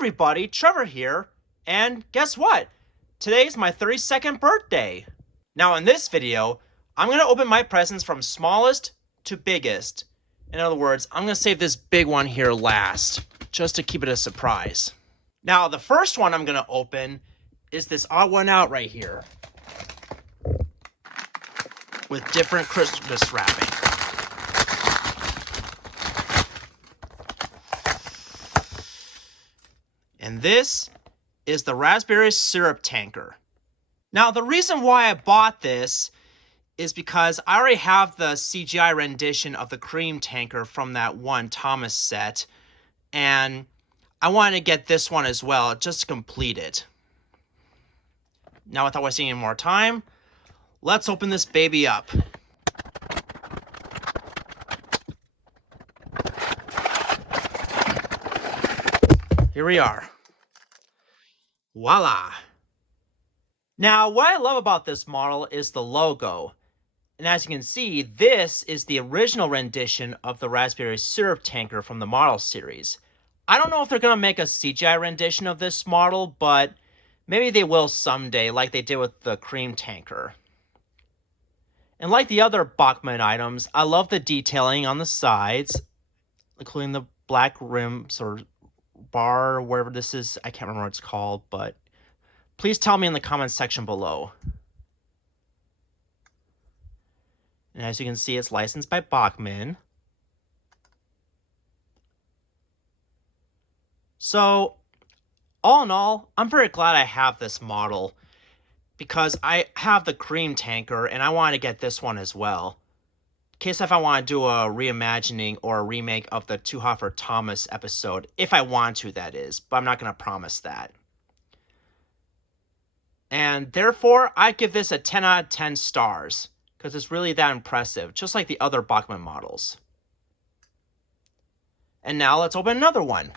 everybody, Trevor here, and guess what? Today's my 32nd birthday. Now in this video, I'm going to open my presents from smallest to biggest. In other words, I'm going to save this big one here last, just to keep it a surprise. Now the first one I'm going to open is this odd one out right here, with different Christmas wrapping. And this is the raspberry syrup tanker. Now, the reason why I bought this is because I already have the CGI rendition of the cream tanker from that one Thomas set, and I wanted to get this one as well, just to complete it. Now, without wasting any more time, let's open this baby up. Here we are. Voila! Now, what I love about this model is the logo. And as you can see, this is the original rendition of the raspberry syrup tanker from the model series. I don't know if they're going to make a CGI rendition of this model, but maybe they will someday, like they did with the cream tanker. And like the other Bachmann items, I love the detailing on the sides, including the black rims or bar, wherever this is. I can't remember what it's called, but please tell me in the comments section below. And as you can see, it's licensed by Bachmann. So, all in all, I'm very glad I have this model, because I have the cream tanker and I want to get this one as well, in case if I want to do a reimagining or a remake of the Too Hot for Thomas episode, if I want to, that is, but I'm not going to promise that. And therefore, I give this a 10 out of 10 stars, because it's really that impressive, just like the other Bachmann models. And now let's open another one.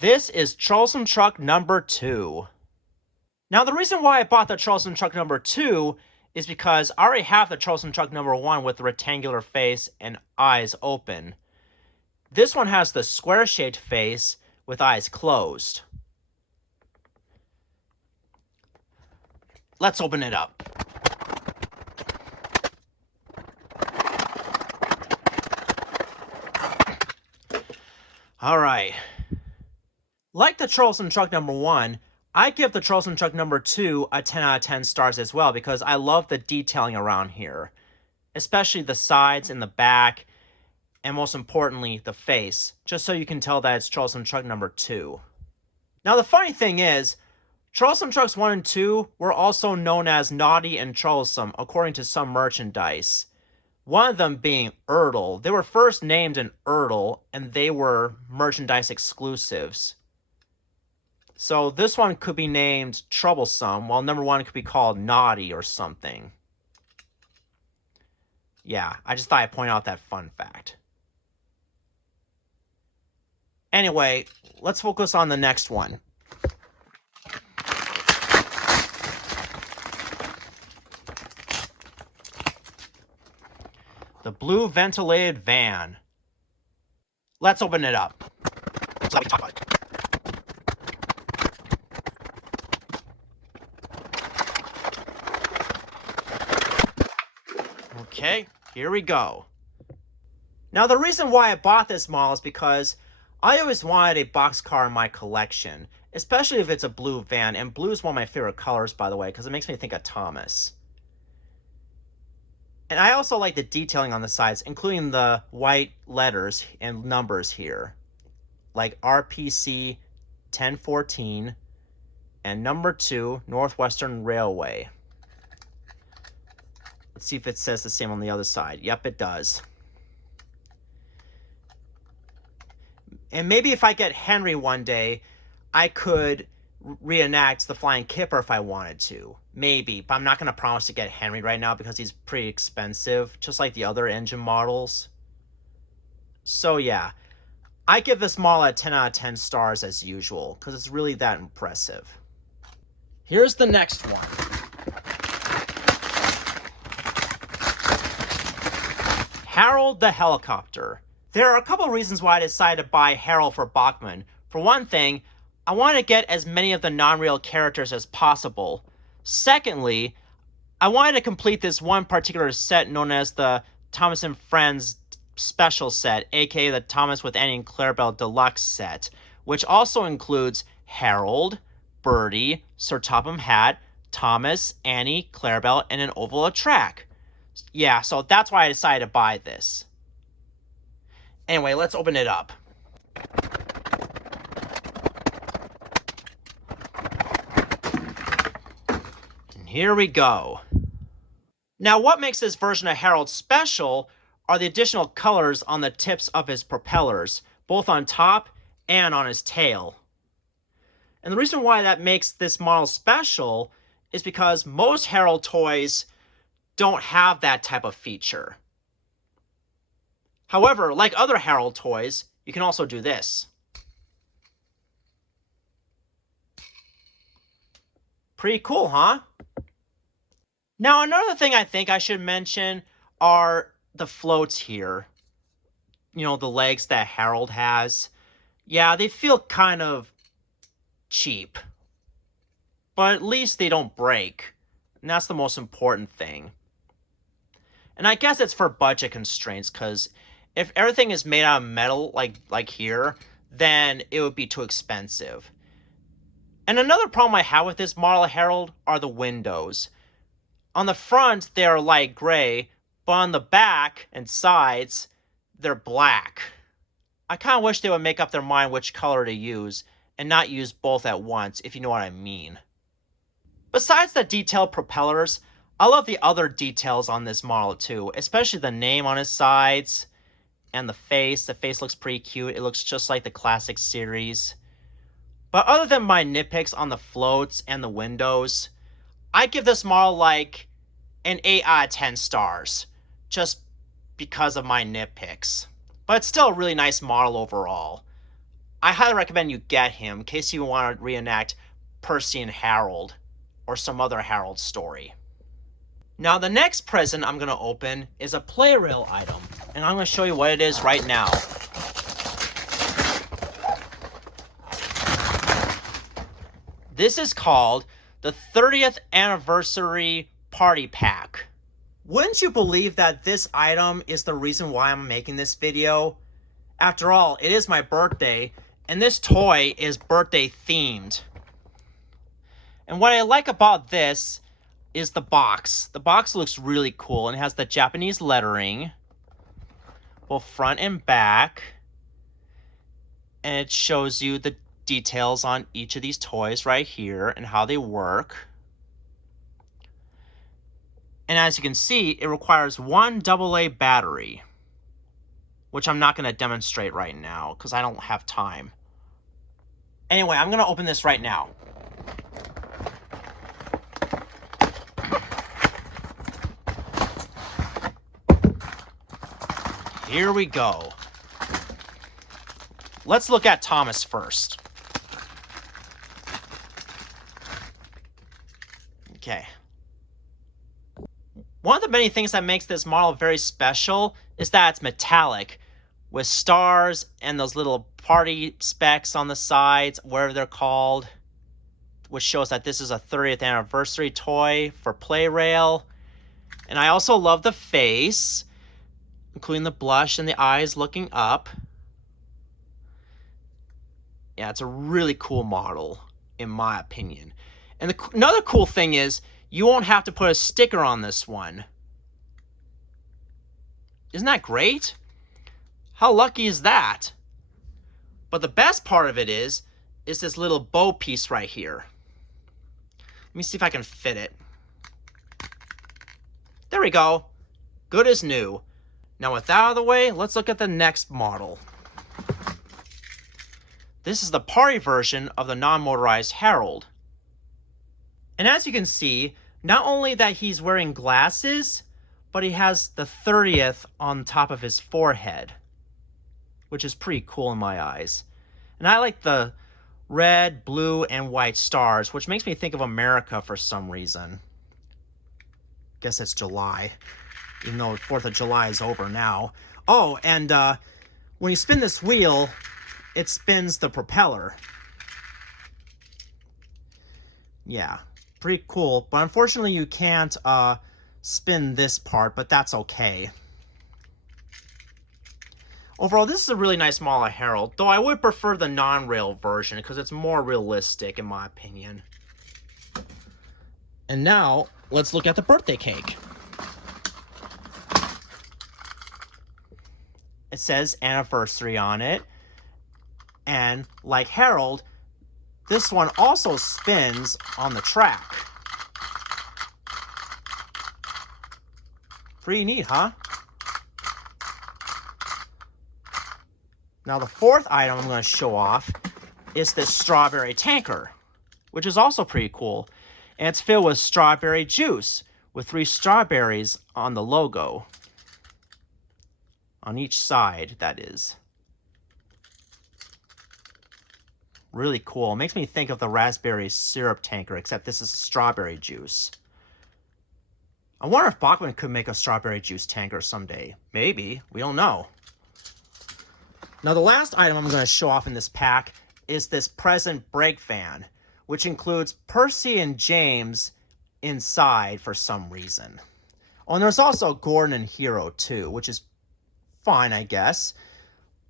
This is Charleston Truck number 2. Now, the reason why I bought the Charleston Truck number 2 is because I already have the Charleston Truck number 1 with the rectangular face and eyes open. This one has the square-shaped face with eyes closed. Let's open it up. All right. Like the Charleston Truck number 1, I give the Charleston Truck number 2 a 10 out of 10 stars as well, because I love the detailing around here, especially the sides and the back, and most importantly, the face, just so you can tell that it's Charleston Truck number 2. Now, the funny thing is, Charleston Trucks 1 and 2 were also known as Naughty and Troublesome, according to some merchandise. One of them being Ertl. They were first named in Ertl, and they were merchandise exclusives. So this one could be named Troublesome, while number 1 could be called Naughty or something. Yeah, I just thought I'd point out that fun fact. Anyway, let's focus on the next one. The blue ventilated van. Let's open it up. So let me talk about it. Okay, here we go. Now, the reason why I bought this model is because I always wanted a boxcar in my collection, especially if it's a blue van, and blue is one of my favorite colors, by the way, because it makes me think of Thomas. And I also like the detailing on the sides, including the white letters and numbers here, like RPC 1014 and number 2, Northwestern Railway. Let's see if it says the same on the other side. Yep, it does. And maybe if I get Henry one day, I could reenact the Flying Kipper if I wanted to. Maybe, but I'm not going to promise to get Henry right now because he's pretty expensive, just like the other engine models. So yeah, I give this model a 10 out of 10 stars as usual, because it's really that impressive. Here's the next one. Harold the helicopter. There are a couple reasons why I decided to buy Harold for Bachman. For one thing, I wanted to get as many of the non-real characters as possible. Secondly, I wanted to complete this one particular set known as the Thomas and Friends special set, aka the Thomas with Annie and Clarabelle Deluxe set, which also includes Harold, Bertie, Sir Topham Hatt, Thomas, Annie, Clarabelle, and an oval of track. Yeah, so that's why I decided to buy this. Anyway, let's open it up. And here we go. Now, what makes this version of Harold special are the additional colors on the tips of his propellers, both on top and on his tail. And the reason why that makes this model special is because most Harold toys don't have that type of feature. However, like other Harold toys, you can also do this. Pretty cool, huh? Now, another thing I think I should mention are the floats here. You know, the legs that Harold has. Yeah, they feel kind of cheap. But at least they don't break. And that's the most important thing. And I guess it's for budget constraints, because if everything is made out of metal like here, then it would be too expensive. And another problem I have with this model of Harold are the windows. On the front, they are light gray, but on the back and sides, they're black. I kind of wish they would make up their mind which color to use, and not use both at once, if you know what I mean. Besides the detailed propellers, I love the other details on this model too, especially the name on his sides, and the face. The face looks pretty cute. It looks just like the classic series. But other than my nitpicks on the floats and the windows, I give this model like an 8 out of 10 stars, just because of my nitpicks. But it's still a really nice model overall. I highly recommend you get him in case you want to reenact Percy and Harold, or some other Harold story. Now, the next present I'm going to open is a play rail item, and I'm going to show you what it is right now. This is called the 30th Anniversary Party Pack. Wouldn't you believe that this item is the reason why I'm making this video? After all, it is my birthday, and this toy is birthday themed. And what I like about this is the box. The box looks really cool, and it has the Japanese lettering, both front and back. And it shows you the details on each of these toys right here and how they work. And as you can see, it requires one AA battery, which I'm not going to demonstrate right now because I don't have time. Anyway, I'm going to open this right now. Here we go. Let's look at Thomas first. Okay. One of the many things that makes this model very special is that it's metallic, with stars and those little party specks on the sides, whatever they're called, which shows that this is a 30th anniversary toy for Play Rail. And I also love the face, including the blush and the eyes looking up. Yeah, it's a really cool model, in my opinion. And another cool thing is, you won't have to put a sticker on this one. Isn't that great? How lucky is that? But the best part of it is this little bow piece right here. Let me see if I can fit it. There we go. Good as new. Now with that out of the way, let's look at the next model. This is the party version of the non-motorized Harold. And as you can see, not only that he's wearing glasses, but he has the 30th on top of his forehead, which is pretty cool in my eyes. And I like the red, blue, and white stars, which makes me think of America for some reason. Guess it's July, even though 4th of July is over now. Oh, and when you spin this wheel, it spins the propeller. Yeah, pretty cool. But unfortunately, you can't spin this part, but that's okay. Overall, this is a really nice model of Harold, though I would prefer the non-rail version because it's more realistic in my opinion. And now, let's look at the birthday cake. It says anniversary on it. And like Harold, this one also spins on the track. Pretty neat, huh? Now the fourth item I'm going to show off is this strawberry tanker, which is also pretty cool. And it's filled with strawberry juice, with 3 strawberries on the logo. On each side, that is. Really cool. It makes me think of the raspberry syrup tanker, except this is strawberry juice. I wonder if Bachman could make a strawberry juice tanker someday. Maybe. We don't know. Now, the last item I'm going to show off in this pack is this present brake van, which includes Percy and James inside for some reason. Oh, and there's also Gordon and Hero, too, which is fine, I guess.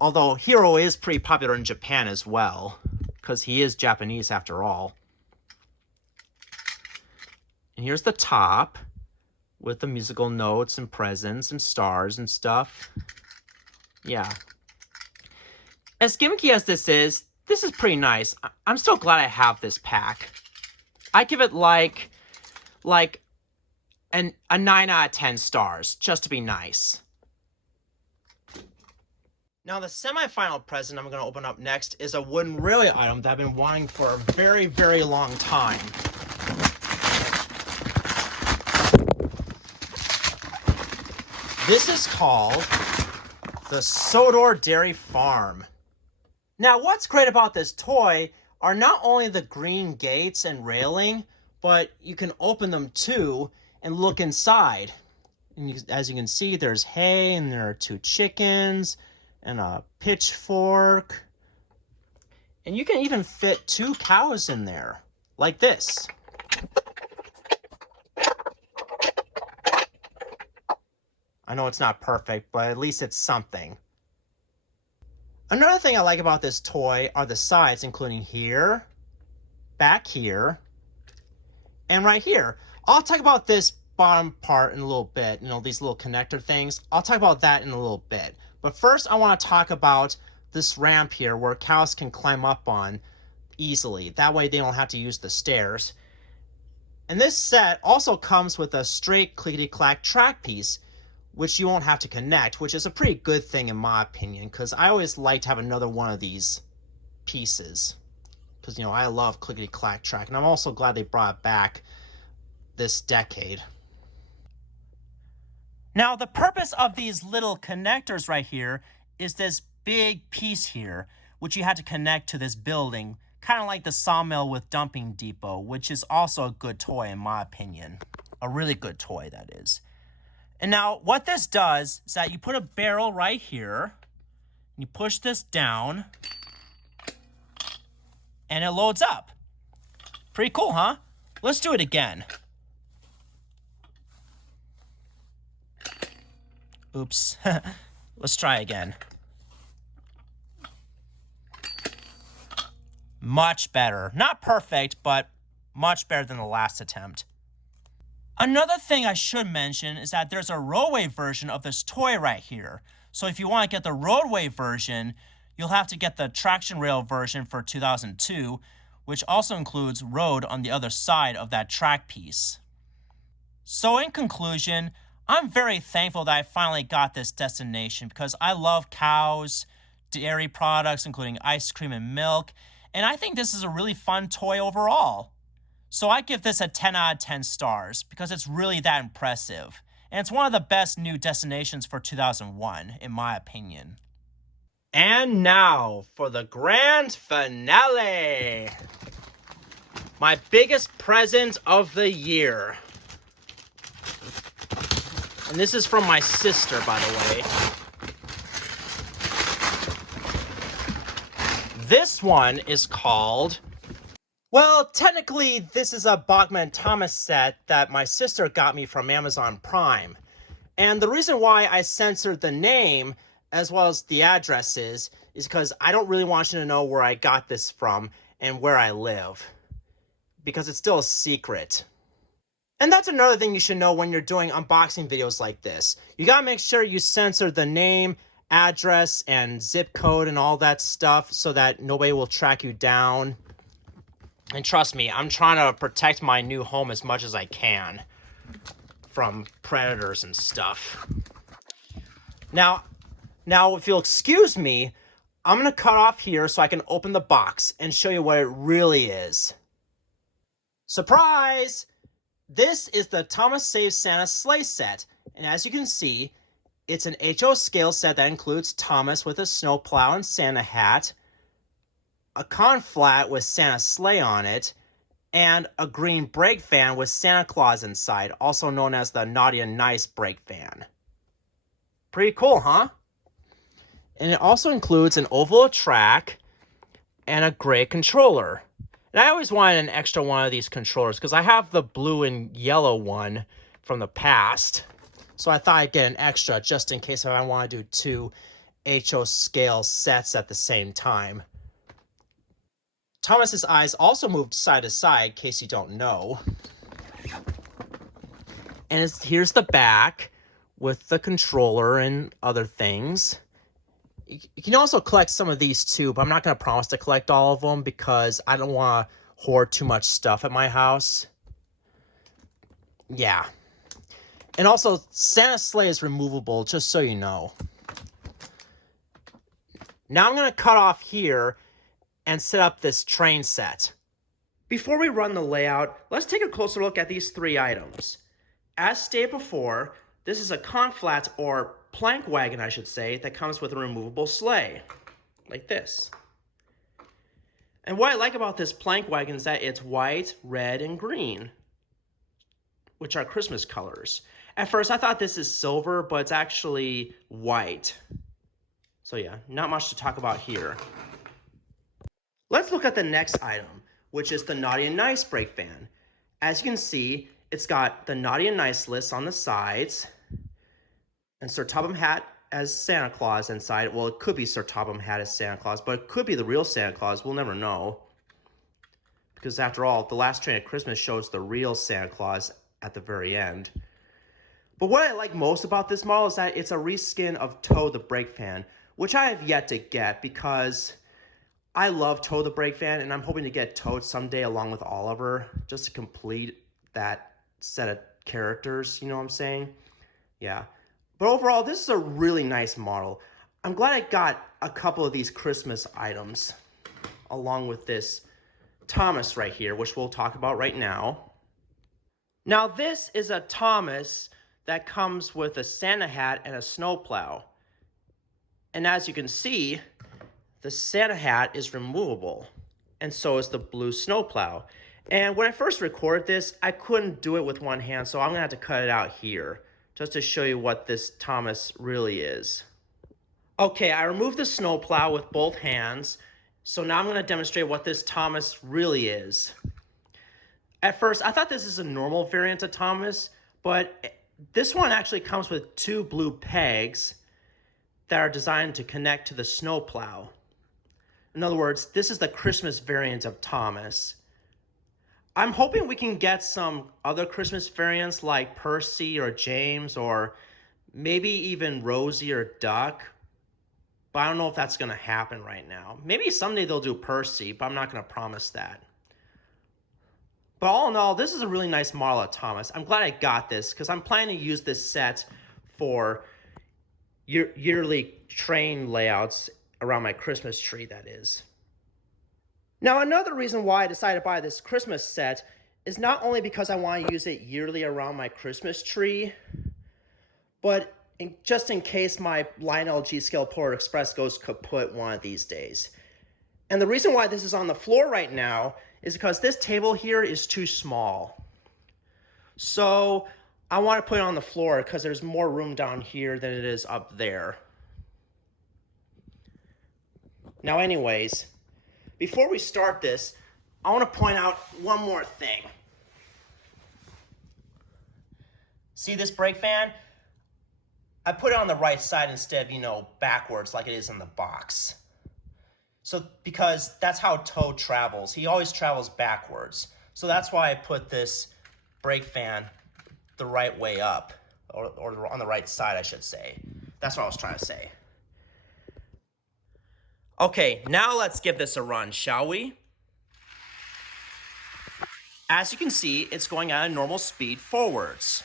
Although Hero is pretty popular in Japan as well, because he is Japanese after all. And here's the top with the musical notes and presents and stars and stuff. Yeah. As gimmicky as this is pretty nice. I'm still glad I have this pack. I give it like a 9 out of 10 stars, just to be nice. Now the semi-final present I'm going to open up next is a wooden railway item that I've been wanting for a very, very long time. This is called the Sodor Dairy Farm. Now, what's great about this toy are not only the green gates and railing, but you can open them too and look inside. And as you can see, there's hay and there are 2 chickens and a pitchfork. And you can even fit 2 cows in there, like this. I know it's not perfect, but at least it's something. Another thing I like about this toy are the sides, including here, back here, and right here. I'll talk about this bottom part in a little bit, these little connector things. I'll talk about that in a little bit. But first, I want to talk about this ramp here where cows can climb up on easily. That way they don't have to use the stairs. And this set also comes with a straight clickety-clack track piece, which you won't have to connect, which is a pretty good thing in my opinion, because I always like to have another one of these pieces. Because, I love clickety-clack track, and I'm also glad they brought it back this decade. Now, the purpose of these little connectors right here is this big piece here, which you had to connect to this building, kind of like the sawmill with dumping depot, which is also a good toy in my opinion. A really good toy, that is. And now what this does is that you put a barrel right here, and you push this down, and it loads up. Pretty cool, huh? Let's do it again. Oops. Let's try again. Much better. Not perfect, but much better than the last attempt. Another thing I should mention is that there's a roadway version of this toy right here. So if you want to get the roadway version, you'll have to get the traction rail version for 2002, which also includes road on the other side of that track piece. So in conclusion, I'm very thankful that I finally got this destination because I love cows, dairy products, including ice cream and milk, and I think this is a really fun toy overall. So I give this a 10 out of 10 stars because it's really that impressive. And it's one of the best new destinations for 2001, in my opinion. And now for the grand finale. My biggest present of the year. And this is from my sister, by the way. This one is called... Well, technically, this is a Bachman Thomas set that my sister got me from Amazon Prime. And the reason why I censored the name as well as the addresses is because I don't really want you to know where I got this from and where I live, because it's still a secret. And that's another thing you should know when you're doing unboxing videos like this. You gotta make sure you censor the name, address, and zip code and all that stuff so that nobody will track you down. And trust me, I'm trying to protect my new home as much as I can from predators and stuff. Now, if you'll excuse me, I'm gonna cut off here so I can open the box and show you what it really is. Surprise! This is the Thomas Saves Santa Sleigh set, and as you can see, it's an HO scale set that includes Thomas with a snowplow and Santa hat, a conflat with Santa sleigh on it, and a green brake van with Santa Claus inside, also known as the Naughty and Nice brake van. Pretty cool, huh? And it also includes an oval track and a gray controller. And I always wanted an extra one of these controllers because I have the blue and yellow one from the past. So I thought I'd get an extra just in case if I want to do two HO scale sets at the same time. Thomas's eyes also moved side to side, in case you don't know. And here's the back with the controller and other things. You can also collect some of these too, but I'm not going to promise to collect all of them because I don't want to hoard too much stuff at my house. Yeah. And also, Santa's sleigh is removable, just so you know. Now I'm going to cut off here and set up this train set. Before we run the layout, let's take a closer look at these three items. As stated before, this is a conflat, or plank wagon I should say, that comes with a removable sleigh, like this. And what I like about this plank wagon is that it's white, red, and green, which are Christmas colors. At first I thought this is silver, but it's actually white. So yeah, not much to talk about here. Let's look at the next item, which is the Naughty and Nice brake van. As you can see, it's got the Naughty and Nice list on the sides, and Sir Topham Hatt as Santa Claus inside. Well, it could be Sir Topham Hatt as Santa Claus, but it could be the real Santa Claus. We'll never know. Because after all, The Last Train of Christmas shows the real Santa Claus at the very end. But what I like most about this model is that it's a reskin of Toad the brake van, which I have yet to get because I love Toad the brake van, and I'm hoping to get Toad someday along with Oliver, just to complete that set of characters, you know what I'm saying? Yeah. But overall, this is a really nice model. I'm glad I got a couple of these Christmas items, along with this Thomas right here, which we'll talk about right now. Now, this is a Thomas that comes with a Santa hat and a snowplow. And as you can see, the Santa hat is removable, and so is the blue snowplow. And when I first recorded this, I couldn't do it with one hand, so I'm gonna have to cut it out here, just to show you what this Thomas really is. Okay, I removed the snowplow with both hands, so now I'm gonna demonstrate what this Thomas really is. At first, I thought this is a normal variant of Thomas, but this one actually comes with two blue pegs that are designed to connect to the snowplow. In other words, this is the Christmas variant of Thomas. I'm hoping we can get some other Christmas variants like Percy or James, or maybe even Rosie or Duck. But I don't know if that's going to happen right now. Maybe someday they'll do Percy, but I'm not going to promise that. But all in all, this is a really nice model of Thomas. I'm glad I got this because I'm planning to use this set for yearly train layouts around my Christmas tree, that is. Now, another reason why I decided to buy this Christmas set is not only because I want to use it yearly around my Christmas tree, but just in case my Lionel G-Scale Polar Express goes kaput one of these days. And the reason why this is on the floor right now is because this table here is too small. So I want to put it on the floor because there's more room down here than it is up there. Now anyways, before we start this, I want to point out one more thing. See this brake fan? I put it on the right side instead of, you know, backwards like it is in the box. So, because that's how Toad travels. He always travels backwards. So that's why I put this brake fan the right way up, or on the right side, I should say. That's what I was trying to say. Okay, now let's give this a run, shall we? As you can see, it's going at a normal speed forwards.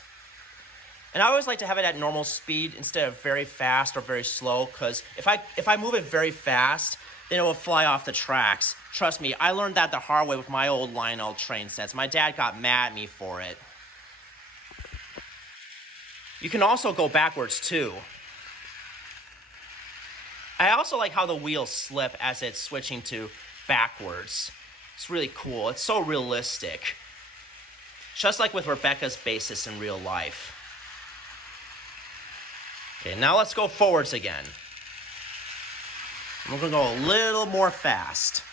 And I always like to have it at normal speed instead of very fast or very slow, because if I move it very fast, then it will fly off the tracks. Trust me, I learned that the hard way with my old Lionel train sets. My dad got mad at me for it. You can also go backwards too. I also like how the wheels slip as it's switching to backwards. It's really cool. It's so realistic. Just like with Rebecca's basis in real life. Okay, now let's go forwards again. We're gonna go a little more fast.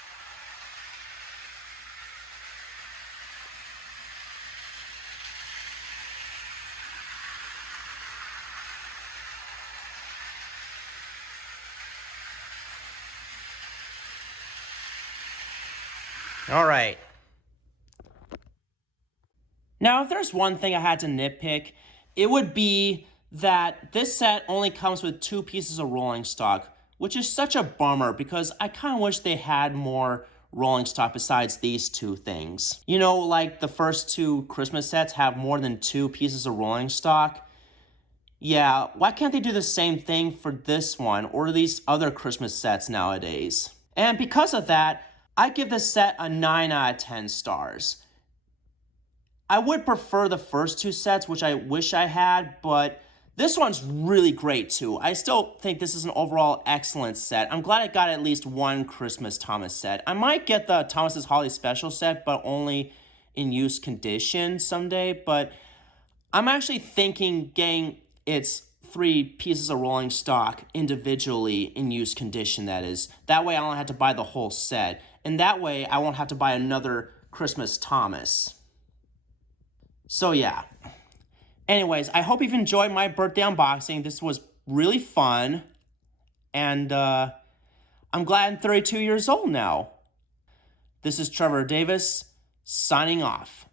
All right. Now, if there's one thing I had to nitpick, it would be that this set only comes with 2 pieces of rolling stock, which is such a bummer because I kind of wish they had more rolling stock besides these 2 things. You know, like the first 2 Christmas sets have more than 2 pieces of rolling stock. Yeah, why can't they do the same thing for this one or these other Christmas sets nowadays? And because of that, I give this set a 9 out of 10 stars. I would prefer the first 2 sets, which I wish I had, but this one's really great too. I still think this is an overall excellent set. I'm glad I got at least one Christmas Thomas set. I might get the Thomas's Holiday Special set, but only in use condition someday. But I'm actually thinking getting its 3 pieces of rolling stock individually in use condition, that is. That way I don't have to buy the whole set. And that way I won't have to buy another Christmas Thomas. So yeah. Anyways, I hope you've enjoyed my birthday unboxing. This was really fun. And I'm glad I'm 32 years old now. This is Trevor Davis, signing off.